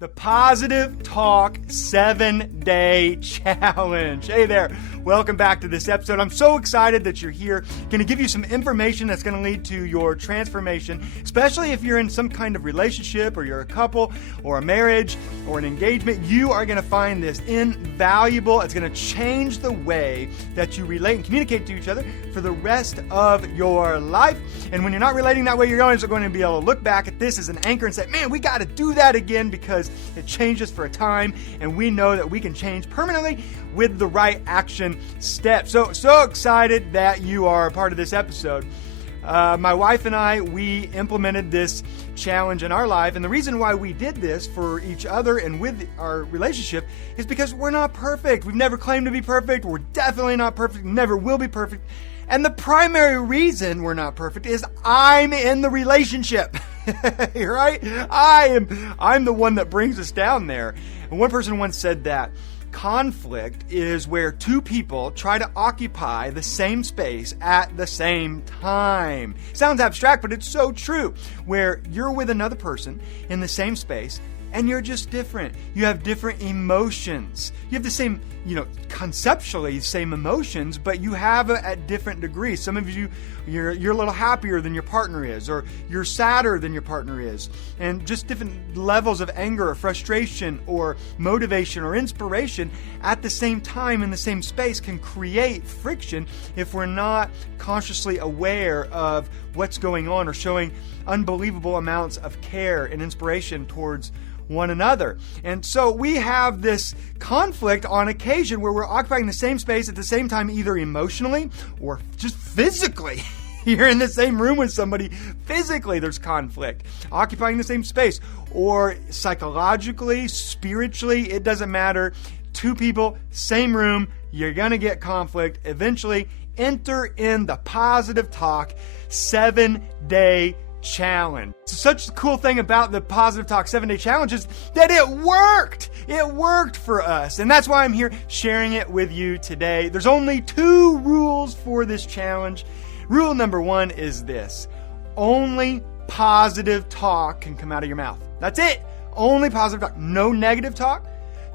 The Positive Talk 7-Day Challenge. Hey there, welcome back to this episode. I'm so excited that you're here. Going to give you some information that's going to lead to your transformation, especially if you're in some kind of relationship or you're a couple or a marriage or an engagement. You are going to find this invaluable. It's going to change the way that you relate and communicate to each other for the rest of your life. And when you're not relating that way, you're always going to be able to look back at this as an anchor and say, man, we got to do that again because it changed us for a time, and we know that we can change permanently with the right action steps. So excited that you are a part of this episode. My wife and I, we implemented this challenge in our life, and the reason why we did this for each other and with our relationship is because we're not perfect. We've never claimed to be perfect. We're definitely not perfect. Never will be perfect. And the primary reason we're not perfect is I'm in the relationship. Right? I'm the one that brings us down there. And one person once said that conflict is where two people try to occupy the same space at the same time. Sounds abstract, but it's so true. Where you're with another person in the same space and you're just different. You have different emotions. You have the same, conceptually same emotions, but you have it at different degrees. Some of you're a little happier than your partner is, or you're sadder than your partner is. And just different levels of anger or frustration or motivation or inspiration at the same time in the same space can create friction if we're not consciously aware of what's going on or showing unbelievable amounts of care and inspiration towards one another. And so we have this conflict on occasion where we're occupying the same space at the same time, either emotionally or just physically. You're in the same room with somebody. Physically, there's conflict. Occupying the same space. Or psychologically, spiritually, it doesn't matter. Two people, same room, you're going to get conflict. Eventually, enter in the Positive Talk 7-Day Challenge. Such a cool thing about the Positive Talk 7-Day Challenge is that it worked. It worked for us. And that's why I'm here sharing it with you today. There's only 2 rules for this challenge. Rule number 1 is this: only positive talk can come out of your mouth. That's it. Only positive talk. No negative talk.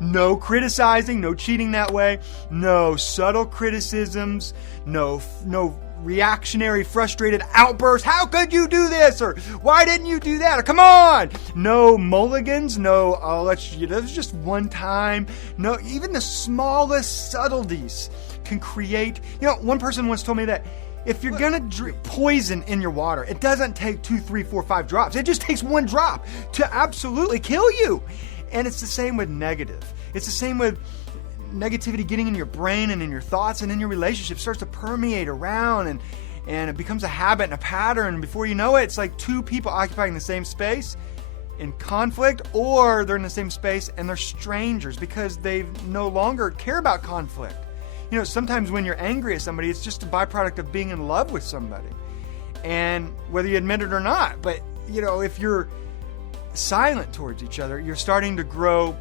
No criticizing. No cheating that way. No subtle criticisms. No reactionary, frustrated outbursts. How could you do this? Or why didn't you do that? Or come on. No mulligans. No, that's just one time. No, even the smallest subtleties can create. One person once told me that if you're going to drink poison in your water, it doesn't take 2, 3, 4, 5 drops. It just takes 1 drop to absolutely kill you. And it's the same with negative. It's the same with negativity getting in your brain and in your thoughts and in your relationship. Starts to permeate around and it becomes a habit and a pattern. Before you know it, it's like 2 people occupying the same space in conflict, or they're in the same space and they're strangers because they no longer care about conflict. Sometimes when you're angry at somebody, it's just a byproduct of being in love with somebody. And whether you admit it or not, but if you're silent towards each other, you're starting to grow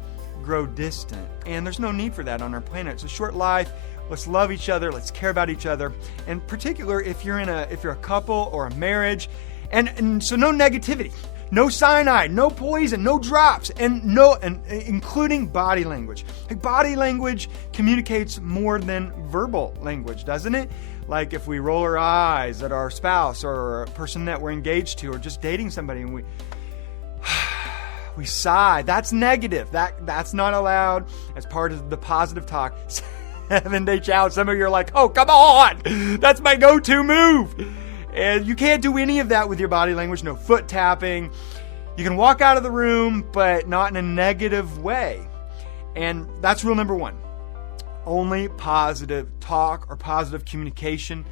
distant. And there's no need for that on our planet. It's a short life. Let's love each other. Let's care about each other. In particular, if you're a couple or a marriage, and so no negativity, no cyanide, no poison, no drops, and including body language. Like, body language communicates more than verbal language, doesn't it? Like if we roll our eyes at our spouse or a person that we're engaged to or just dating somebody and we sigh, that's negative. That's not allowed as part of the Positive Talk 7-Day Challenge. Some of you are like, oh, come on, that's my go-to move. And you can't do any of that with your body language. No foot tapping. You can walk out of the room, but not in a negative way. And that's rule number 1. Only positive talk or positive communication.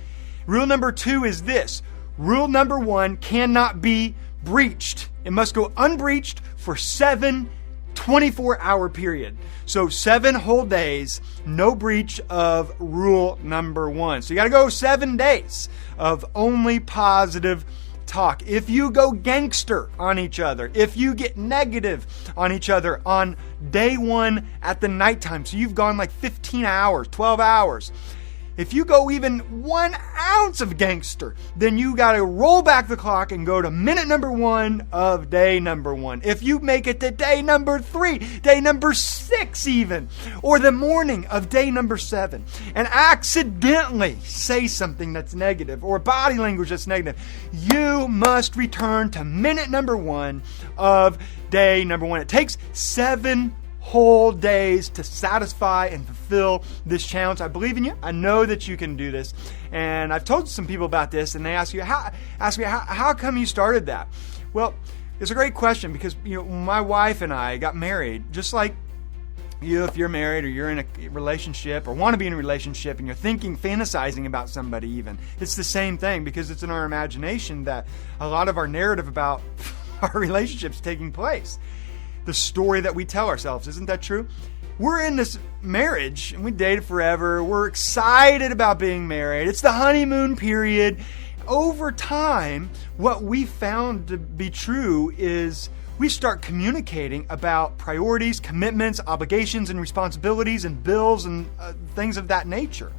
Rule number 2 is this. Rule number 1 cannot be breached. It must go unbreached for 7 24-hour period. So 7 whole days, no breach of rule number 1. So you got to go 7 days of only positive talk. If you go gangster on each other, if you get negative on each other on day 1 at the nighttime, so you've gone like 15 hours, 12 hours, If you go even 1 ounce of gangster, then you got to roll back the clock and go to minute number 1 of day number 1. If you make it to day number 3, day number 6 even, or the morning of day number 7, and accidentally say something that's negative or body language that's negative, you must return to minute number 1 of day number 1. It takes 7 whole days to satisfy and fulfill this challenge. I believe in you. I know that you can do this. And I've told some people about this, and they ask me, how come you started that? Well, it's a great question because my wife and I got married, just like you, if you're married or you're in a relationship or want to be in a relationship and you're fantasizing about somebody even. It's the same thing because it's in our imagination that a lot of our narrative about our relationships taking place. The story that we tell ourselves. Isn't that true? We're in this marriage and we dated forever. We're excited about being married. It's the honeymoon period. Over time, what we found to be true is we start communicating about priorities, commitments, obligations, and responsibilities and bills and things of that nature.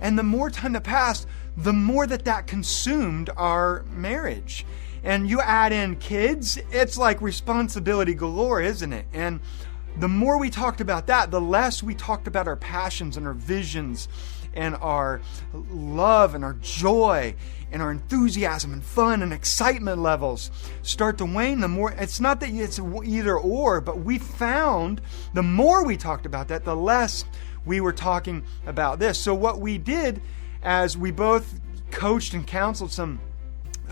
And the more time that passed, the more that consumed our marriage. And you add in kids, it's like responsibility galore, isn't it? And the more we talked about that, the less we talked about our passions and our visions and our love and our joy and our enthusiasm and fun and excitement levels start to wane. The more, it's not that it's either or, but we found the more we talked about that, the less we were talking about this. So what we did as we both coached and counseled some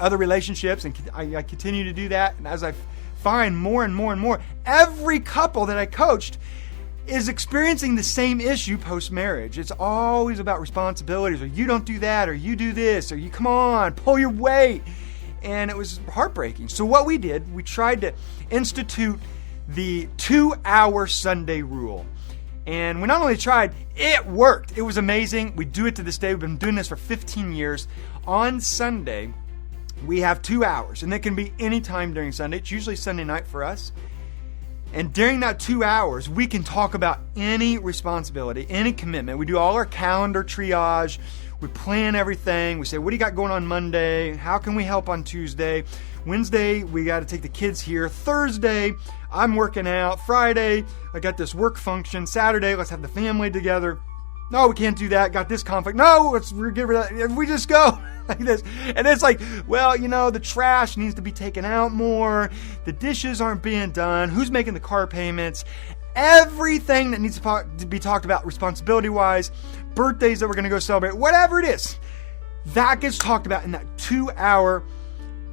other relationships, and I continue to do that, and as I find more and more and more, every couple that I coached is experiencing the same issue post-marriage. It's always about responsibilities, or you don't do that, or you do this, or you come on, pull your weight, and it was heartbreaking. So what we did, we tried to institute the 2-hour Sunday rule. And we not only tried, it worked. It was amazing. We do it to this day. We've been doing this for 15 years. On Sunday, we have 2 hours, and it can be any time during Sunday. It's usually Sunday night for us. And during that 2 hours, we can talk about any responsibility, any commitment. We do all our calendar triage. We plan everything. We say, what do you got going on Monday? How can we help on Tuesday? Wednesday, we got to take the kids here. Thursday, I'm working out. Friday, I got this work function. Saturday, let's have the family together. No, we can't do that. Got this conflict. No, let's get rid of that. We just go like this. And it's like, well, the trash needs to be taken out more. The dishes aren't being done. Who's making the car payments? Everything that needs to be talked about responsibility-wise, birthdays that we're going to go celebrate, whatever it is, that gets talked about in that 2-hour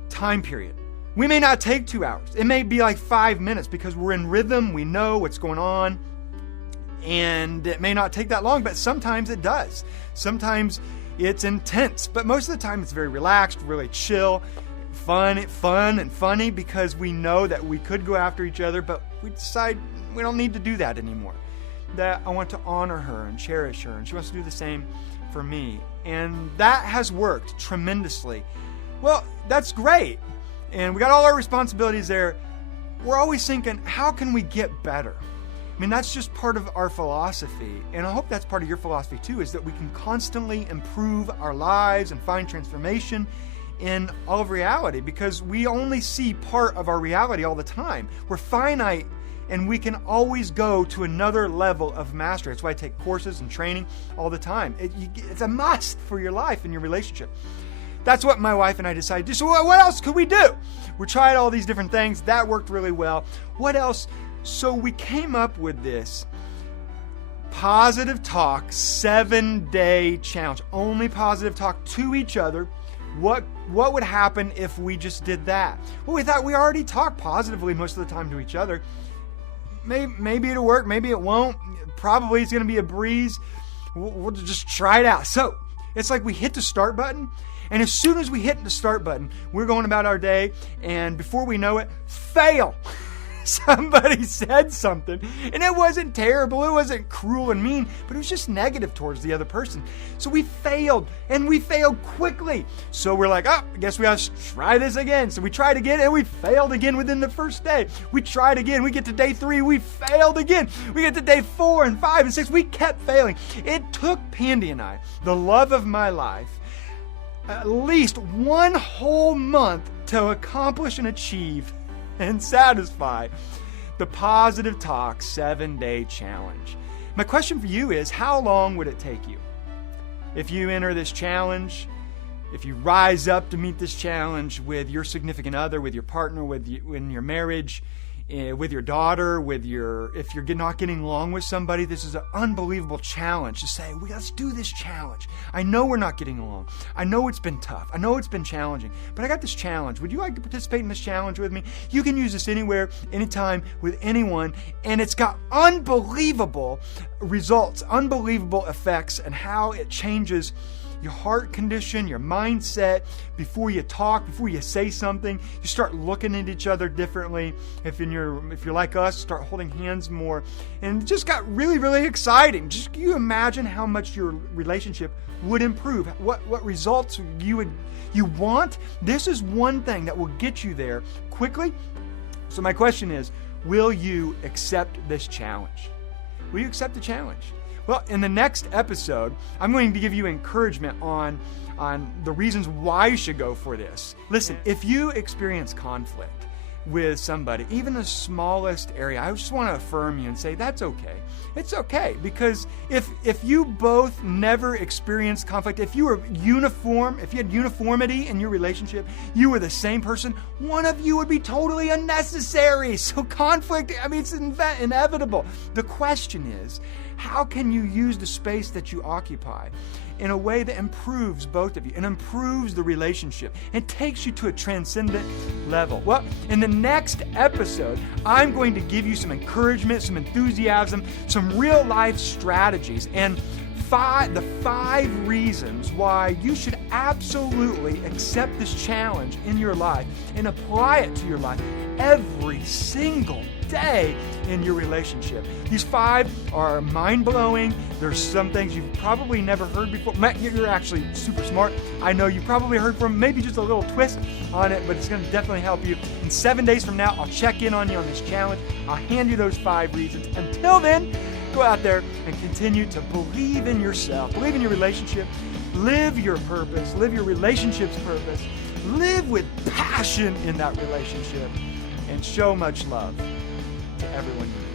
time period. We may not take 2 hours. It may be like 5 minutes because we're in rhythm. We know what's going on. And it may not take that long, but sometimes it does. Sometimes it's intense, but most of the time it's very relaxed, really chill, fun and funny because we know that we could go after each other, but we decide we don't need to do that anymore. That I want to honor her and cherish her, and she wants to do the same for me. And that has worked tremendously. Well, that's great. And we got all our responsibilities there. We're always thinking, how can we get better? I mean, that's just part of our philosophy, and I hope that's part of your philosophy too, is that we can constantly improve our lives and find transformation in all of reality, because we only see part of our reality all the time. We're finite, and we can always go to another level of mastery. That's why I take courses and training all the time. It's a must for your life and your relationship. That's what my wife and I decided to do. So what else could we do? We tried all these different things. That worked really well. What else? So we came up with this positive talk 7-day challenge. Only positive talk to each other. What would happen if we just did that? Well, we thought we already talk positively most of the time to each other. Maybe it'll work. Maybe it won't. Probably it's going to be a breeze. We'll just try it out. So it's like we hit the start button. And as soon as we hit the start button, we're going about our day. And before we know it, fail. somebody said something, and it wasn't terrible, it wasn't cruel and mean, but it was just negative towards the other person. So we failed, and we failed quickly. So we're like, oh, I guess we gotta try this again. So we tried again, and we failed again within the first day. We tried again, we get to day 3, we failed again. We get to day 4 and 5 and 6, we kept failing. It took Pandy and I, the love of my life, at least 1 whole month to accomplish and achieve and satisfy the Positive Talk 7-Day Challenge. My question for you is, how long would it take you? If you enter this challenge, if you rise up to meet this challenge with your significant other, with your partner, in your marriage, with your daughter, if you're not getting along with somebody, this is an unbelievable challenge to say, let's do this challenge. I know we're not getting along. I know it's been tough. I know it's been challenging, but I got this challenge. Would you like to participate in this challenge with me? You can use this anywhere, anytime, with anyone, and it's got unbelievable results, unbelievable effects, and how it changes your heart condition, your mindset. Before you talk, before you say something, you start looking at each other differently. If you're like us, start holding hands more. And it just got really, really exciting. Just can you imagine how much your relationship would improve? What results you want? This is one thing that will get you there quickly. So my question is, will you accept this challenge? Will you accept the challenge? Well, in the next episode, I'm going to give you encouragement on the reasons why you should go for this. Listen, if you experience conflict with somebody, even the smallest area, I just want to affirm you and say that's okay. It's okay, because if you both never experienced conflict, if you were uniform, if you had uniformity in your relationship, you were the same person, one of you would be totally unnecessary. So conflict, it's inevitable. The question is, how can you use the space that you occupy in a way that improves both of you and improves the relationship and takes you to a transcendent level? Well, in the next episode, I'm going to give you some encouragement, some enthusiasm, some real life strategies, and the 5 reasons why you should absolutely accept this challenge in your life and apply it to your life every single day in your relationship. These 5 are mind-blowing. There's some things you've probably never heard before. You're actually super smart. I know you probably heard from maybe just a little twist on it, but it's going to definitely help you. In 7 days from now, I'll check in on you on this challenge. I'll hand you those 5 reasons. Until then, go out there and continue to believe in yourself, believe in your relationship, live your purpose, live your relationship's purpose, live with passion in that relationship, and show much love to everyone you meet.